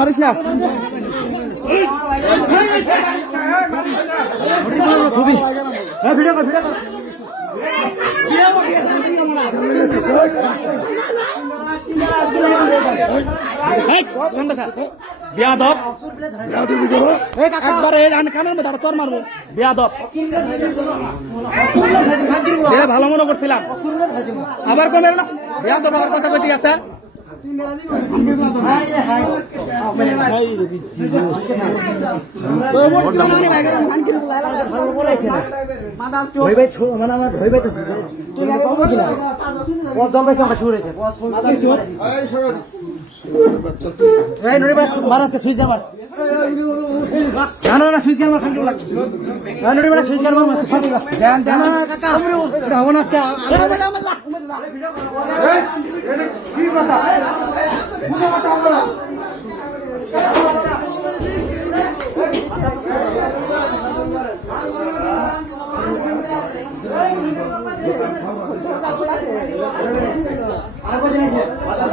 মারিস না বিয়াদব একবার কানের মধ্যে তোর মারবো বিয়াদব ভালো মনে করছিলাম আবার কোন বিয়াদব আবার কথা কইতে আছে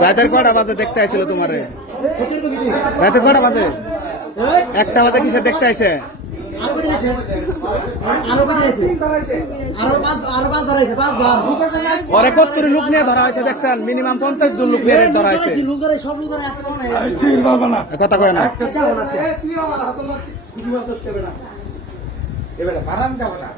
রাতের কটা বাজে দেখতে আইছিল তোমারে রাতের কটা বাজে একটা বাজে কিসে দেখতে আইছে ওরে কত লোক নিয়ে ধরা হয়েছে দেখছেন মিনিমাম 50 জন লোক নিয়ে ধরা হয়েছে কথা কয় না এবারে বারাম যাব না